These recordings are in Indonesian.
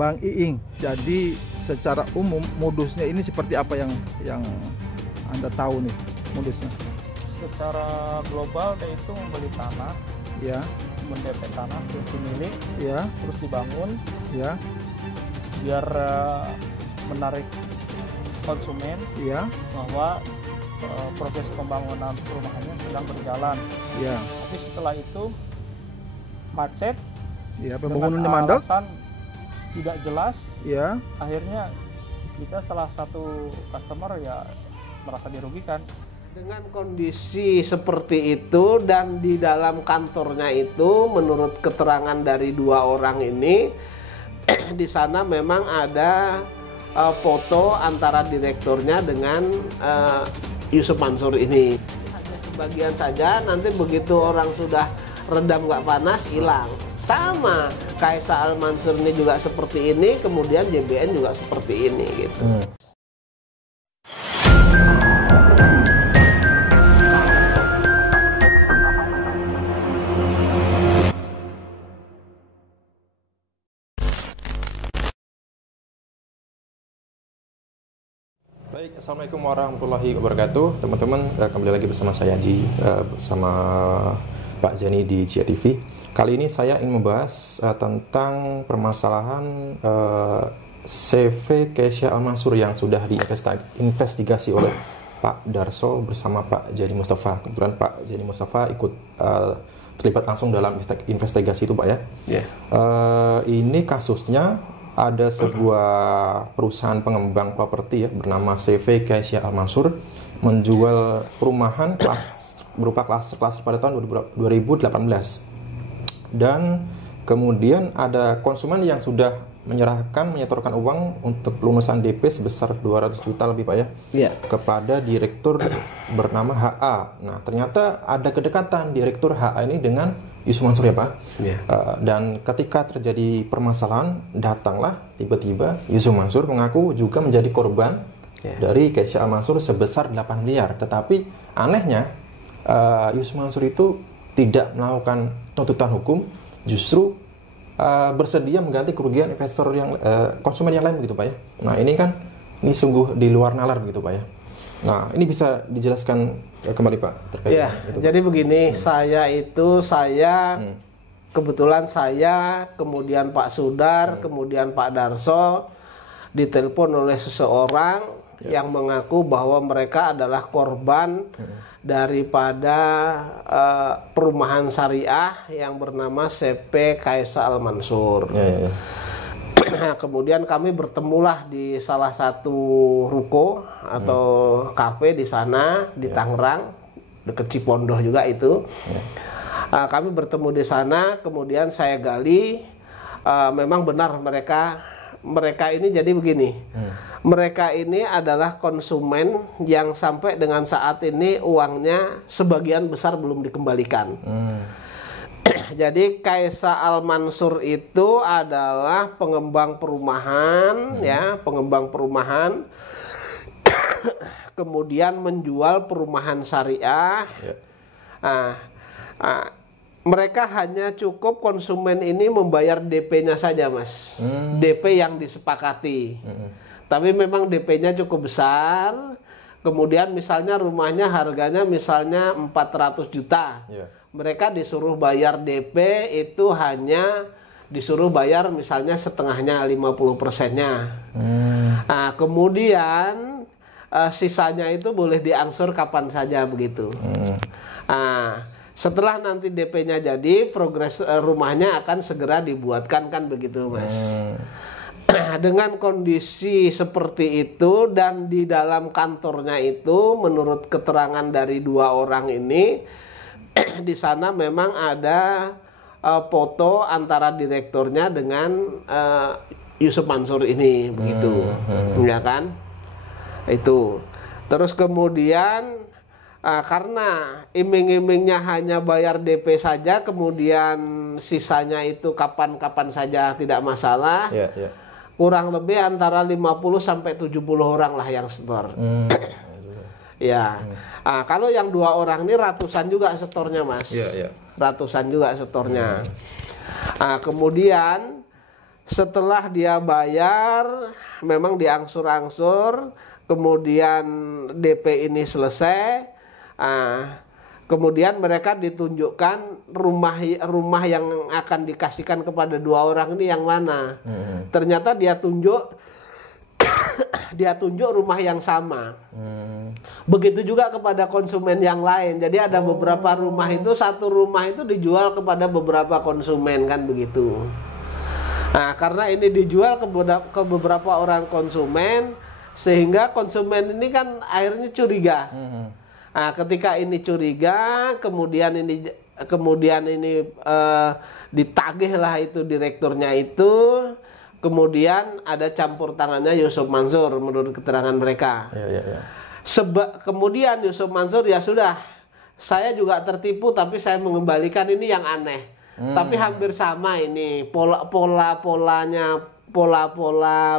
Bang Iing. Jadi secara umum modusnya ini seperti apa yang Anda tahu nih modusnya? Secara global dia itu membeli tanah, Ya, mendep tanah terus milik, ya, terus dibangun ya, biar menarik konsumen ya, bahwa proses pembangunan perumahannya sedang berjalan. ya, Tapi setelah itu macet, ya. dengan Pembangunannya mandek. alasan tidak jelas, Ya, akhirnya kita salah satu customer ya merasa dirugikan. Dengan kondisi seperti itu dan di dalam kantornya itu, menurut keterangan dari dua orang ini, di sana memang ada foto antara direkturnya dengan Yusuf Mansur ini. Hanya sebagian saja, nanti begitu orang sudah redam nggak panas, hilang. Sama, Kaisa Al Mansur ini juga seperti ini, kemudian JBN juga seperti ini gitu. Baik, Assalamualaikum warahmatullahi wabarakatuh. Teman-teman, kembali lagi bersama saya Ji, bersama Pak Jani di Jia TV. Kali ini saya ingin membahas tentang permasalahan CV Kaisa Al Mansur yang sudah diinvestigasi oleh Pak Darso bersama Pak Jani Mustafa. Kebetulan Pak Jani Mustafa ikut terlibat langsung dalam investigasi itu, Pak ya. Yeah. Ini kasusnya ada sebuah perusahaan pengembang properti ya bernama CV Kaisa Al Mansur menjual perumahan berupa klaster pada tahun 2018, dan kemudian ada konsumen yang sudah menyetorkan uang untuk pelunasan DP sebesar 200 juta lebih, Pak ya, kepada direktur bernama HA. Nah, ternyata ada kedekatan direktur HA ini dengan Yusuf Mansur ya, Pak. Dan ketika terjadi permasalahan, datanglah tiba-tiba Yusuf Mansur mengaku juga menjadi korban dari Kaisa Al Mansur sebesar 8 miliar. Tetapi anehnya Yusuf Mansur itu tidak melakukan tuntutan hukum, justru bersedia mengganti kerugian investor yang konsumen yang lain begitu, Pak ya. Nah, ini sungguh di luar nalar begitu, Pak ya. Nah, ini bisa dijelaskan kembali, Pak, terkait itu, jadi begini, saya kebetulan saya, kemudian Pak Sudar, kemudian Pak Darso ditelepon oleh seseorang yang mengaku bahwa mereka adalah korban daripada perumahan syariah yang bernama CP Kaisa Al Mansur. Kemudian kami bertemulah di salah satu ruko atau kafe di sana di Tangerang, dekat Cipondoh juga itu. Kami bertemu di sana, kemudian saya gali, memang benar mereka ini jadi begini. Mereka ini adalah konsumen yang sampai dengan saat ini uangnya sebagian besar belum dikembalikan. Jadi Kaisa Al Mansur itu adalah pengembang perumahan, pengembang perumahan, kemudian menjual perumahan syariah. Mereka hanya cukup konsumen ini membayar DP-nya saja, Mas. DP yang disepakati. Tapi memang DP-nya cukup besar. Kemudian misalnya rumahnya harganya misalnya 400 juta. Mereka disuruh bayar DP itu hanya disuruh bayar misalnya setengahnya, 50%-nya. Nah, kemudian sisanya itu boleh diangsur kapan saja begitu. Nah, setelah nanti DP-nya jadi, progres rumahnya akan segera dibuatkan, kan begitu, Mas. Dengan kondisi seperti itu dan di dalam kantornya itu, menurut keterangan dari dua orang ini, di sana memang ada foto antara direkturnya dengan Yusuf Mansur ini begitu, ya kan? Itu. Terus kemudian karena iming-imingnya hanya bayar DP saja, kemudian sisanya itu kapan-kapan saja tidak masalah. Kurang lebih antara 50 sampai 70 orang lah yang setor. Kalau yang dua orang ini ratusan juga setornya, Mas. Ratusan juga setornya. Kemudian Setelah dia bayar, memang diangsur-angsur, kemudian DP ini selesai, kemudian mereka ditunjukkan rumah yang akan dikasihkan kepada 2 orang ini yang mana. Ternyata dia tunjuk rumah yang sama. Begitu juga kepada konsumen yang lain. Jadi ada beberapa rumah itu, satu rumah itu dijual kepada beberapa konsumen, kan begitu. Nah, karena ini dijual ke beberapa orang konsumen, sehingga konsumen ini kan akhirnya curiga. Nah, ketika ini curiga, kemudian ini ditagih lah itu direkturnya itu, kemudian ada campur tangannya Yusuf Mansur menurut keterangan mereka. Kemudian Yusuf Mansur, ya sudah, saya juga tertipu tapi saya mengembalikan, ini yang aneh. Tapi hampir sama ini pola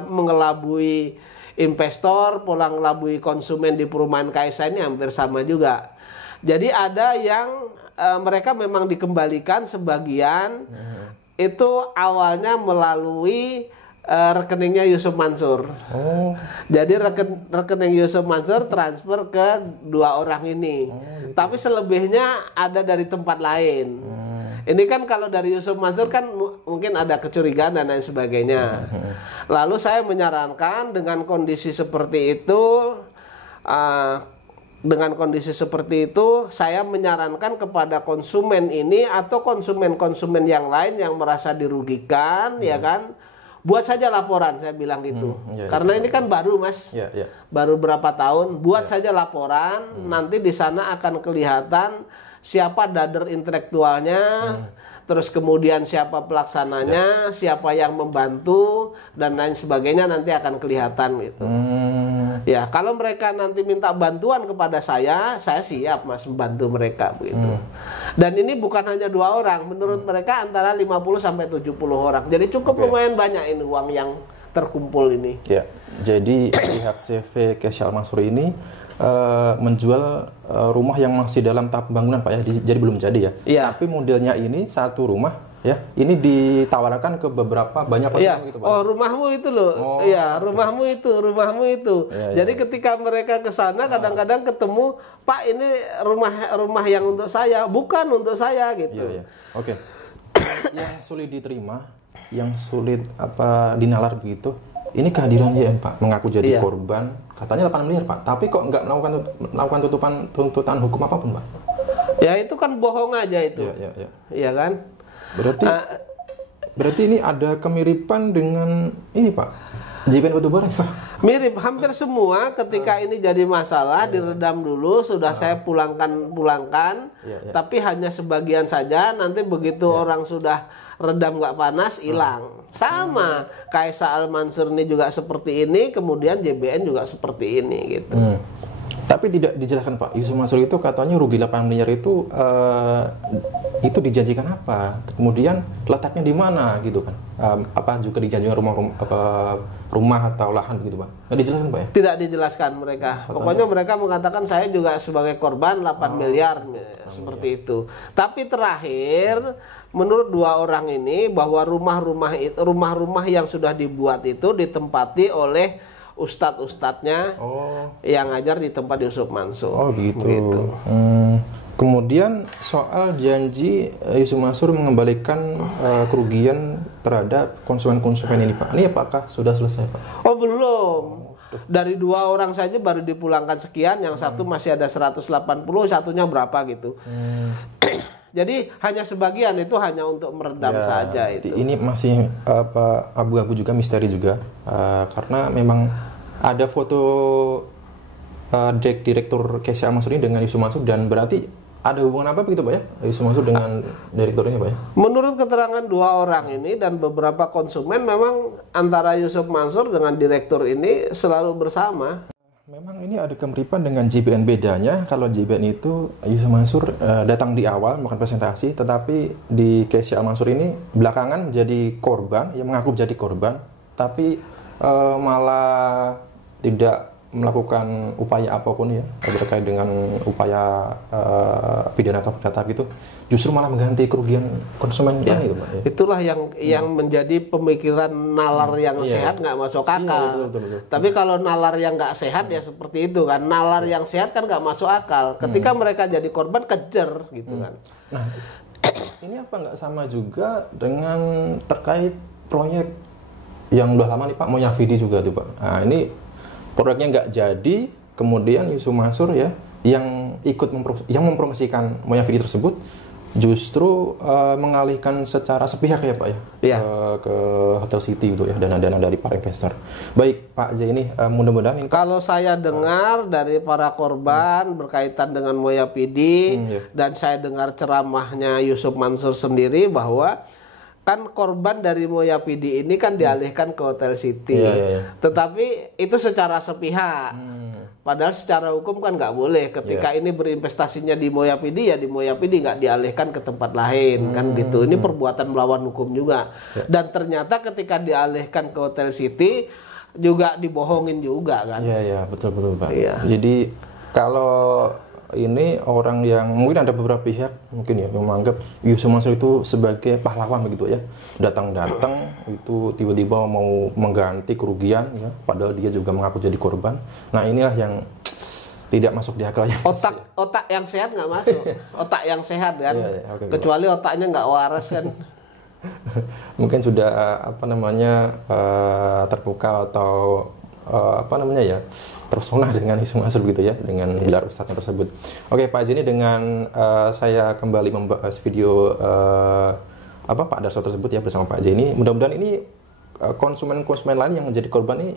mengelabui investor, pola mengelabui konsumen di perumahan Kaisa ini hampir sama juga. Jadi ada yang mereka memang dikembalikan sebagian, itu awalnya melalui rekeningnya Yusuf Mansur. Jadi rekening Yusuf Mansur transfer ke 2 orang ini. Tapi selebihnya ada dari tempat lain. Ini kan kalau dari Yusuf Mansur kan mungkin ada kecurigaan dan lain sebagainya. Lalu saya menyarankan dengan kondisi seperti itu, saya menyarankan kepada konsumen ini atau konsumen-konsumen yang lain yang merasa dirugikan, ya kan, buat saja laporan, saya bilang gitu. Karena ini kan baru, Mas, baru berapa tahun, buat saja laporan. Nanti di sana akan kelihatan siapa dader intelektualnya, terus kemudian siapa pelaksananya, siapa yang membantu dan lain sebagainya, nanti akan kelihatan gitu. Ya, kalau mereka nanti minta bantuan kepada saya siap, Mas, membantu mereka begitu. Dan ini bukan hanya 2 orang, menurut mereka antara 50 sampai 70 orang. Jadi cukup lumayan banyak ini uang yang terkumpul ini. Ya. Jadi pihak CV Kaisya Al Mansur ini menjual rumah yang masih dalam tahap pembangunan, Pak, ya. Jadi belum jadi, ya. Tapi modelnya ini satu rumah, ya. Ini ditawarkan ke banyak konsumen gitu, Pak. Oh, rumahmu itu loh. Rumahmu itu. Jadi ketika mereka ke sana kadang-kadang ketemu, Pak, ini rumah yang untuk saya, bukan untuk saya gitu. Oke. Yang sulit diterima, yang sulit dinalar begitu. Ini kehadiran YM, Pak, mengaku jadi korban, katanya 8 miliar, Pak. Tapi kok nggak melakukan tuntutan hukum apapun, Pak? Ya itu kan bohong aja itu. Iya kan? Berarti ini ada kemiripan dengan ini, Pak, JPN Batubara, Pak? Mirip, hampir semua ketika ini jadi masalah diredam dulu, sudah saya pulangkan, tapi hanya sebagian saja. Nanti begitu orang sudah redam nggak panas, hilang. Sama Kaisya Al Mansur ini juga seperti ini, kemudian JBN juga seperti ini gitu. Tapi tidak dijelaskan, Pak, Yusuf Mansur itu katanya rugi 8 miliar itu dijanjikan apa? Kemudian letaknya di mana gitu kan? Apa juga dijanjikan rumah atau lahan begitu, Pak? Nggak dijelaskan, Pak, ya? Tidak dijelaskan mereka. Pokoknya mereka mengatakan saya juga sebagai korban 8 miliar seperti itu. Tapi terakhir menurut 2 orang ini bahwa rumah-rumah yang sudah dibuat itu ditempati oleh ustadz-ustadznya yang ngajar di tempat Yusuf Mansur. Oh begitu. Kemudian soal janji Yusuf Mansur mengembalikan kerugian terhadap konsumen-konsumen ini, Pak. Ini apakah sudah selesai, Pak? Oh belum. Dari 2 orang saja baru dipulangkan sekian, yang satu masih ada 180, satunya berapa gitu. Jadi hanya sebagian, itu hanya untuk meredam saja itu. Ini masih abu-abu juga, misteri juga, karena memang ada foto direktur Kaisya Al Mansur ini dengan Yusuf Mansur, dan berarti ada hubungan apa begitu, Pak, ya, Yusuf Mansur dengan direktur ini, Pak, ya? Menurut keterangan 2 orang ini dan beberapa konsumen, memang antara Yusuf Mansur dengan direktur ini selalu bersama. Memang ini ada kemiripan dengan JBN. Bedanya kalau JBN itu Yusuf Mansur datang di awal melakukan presentasi, tetapi di Kaisya Al Mansur ini belakangan jadi korban, yang mengaku jadi korban, tapi malah tidak melakukan upaya apapun ya terkait dengan upaya pidana atau perdata gitu, justru malah mengganti kerugian konsumen Ya, itu Pak. Ya. itulah yang menjadi pemikiran nalar yang sehat nggak masuk akal. Betul. Tapi kalau nalar yang nggak sehat ya seperti itu kan. Nalar yang sehat kan nggak masuk akal. Ketika mereka jadi korban kejar gitu kan. Nah, ini apa nggak sama juga dengan terkait proyek yang udah lama nih Pak, Moyavidi juga tuh Pak. Nah, ini proyeknya nggak jadi, kemudian Yusuf Mansur ya yang ikut mempromosikan Moyavidi tersebut justru mengalihkan secara sepihak ya Pak ya, Iya. ke Hotel City gitu ya, dana-dana dari para investor. Baik Pak Z ini mudah-mudahan ini Kalau saya dengar dari para korban berkaitan dengan Moyavidi dan saya dengar ceramahnya Yusuf Mansur sendiri bahwa kan korban dari Moyavidi ini kan dialihkan ke Hotel City. Iya. Tetapi itu secara sepihak. Padahal secara hukum kan nggak boleh. Ketika ini berinvestasinya di Moyavidi ya di Moyavidi nggak dialihkan ke tempat lain kan gitu. Ini perbuatan melawan hukum juga. Dan ternyata ketika dialihkan ke Hotel City juga dibohongin juga kan. Iya, betul Pak. Iya. Jadi kalau ini orang yang mungkin ada beberapa pihak mungkin ya yang menganggap Yusuf Mansur itu sebagai pahlawan begitu ya, datang itu tiba-tiba mau mengganti kerugian ya, padahal dia juga mengaku jadi korban. Nah inilah yang tidak masuk di akalnya. Otak yang sehat nggak masuk. Otak yang sehat kan. Iya, oke, Kecuali otaknya nggak waras kan. Mungkin sudah terpukau atau terpesona dengan Yusuf Mansur begitu ya, dengan gelar ustadznya tersebut. Oke Pak Zini, dengan saya kembali membahas video Pak Darso tersebut ya bersama Pak Zini, mudah-mudahan ini konsumen-konsumen lain yang menjadi korban ini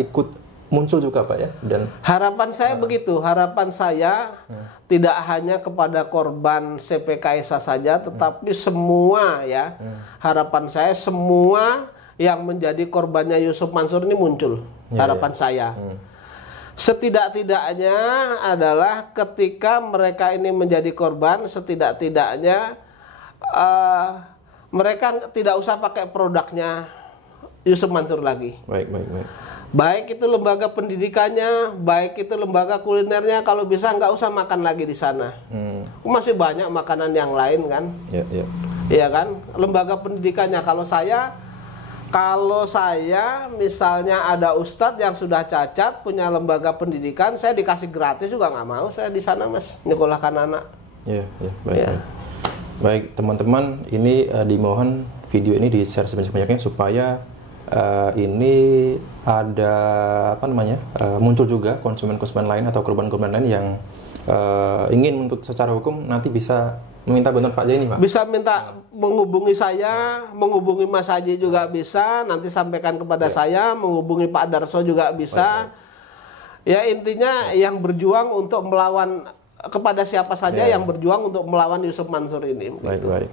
ikut muncul juga Pak ya. Dan harapan saya begitu, harapan saya tidak hanya kepada korban CPKSA saja, tetapi semua ya. Harapan saya semua yang menjadi korbannya Yusuf Mansur ini muncul. Harapan saya. Setidak-tidaknya adalah ketika mereka ini menjadi korban, setidak-tidaknya mereka tidak usah pakai produknya Yusuf Mansur lagi. Baik itu lembaga pendidikannya, baik itu lembaga kulinernya, kalau bisa nggak usah makan lagi di sana. Masih banyak makanan yang lain kan. Iya kan? Lembaga pendidikannya, kalau saya misalnya ada ustadz yang sudah cacat punya lembaga pendidikan, saya dikasih gratis juga nggak mau saya di sana Mas, nyekolahkan anak. Baik teman-teman, ini dimohon video ini di-share sebanyak-banyaknya supaya ini ada muncul juga konsumen-konsumen lain atau korban-korban lain yang ingin menuntut secara hukum, nanti bisa meminta bantuan Pak Zaini Pak. Bisa minta menghubungi saya, menghubungi Mas Haji juga bisa, nanti sampaikan kepada saya, menghubungi Pak Darso juga bisa. Ya intinya yang berjuang untuk melawan, kepada siapa saja yang berjuang untuk melawan Yusuf Mansur ini. Baik.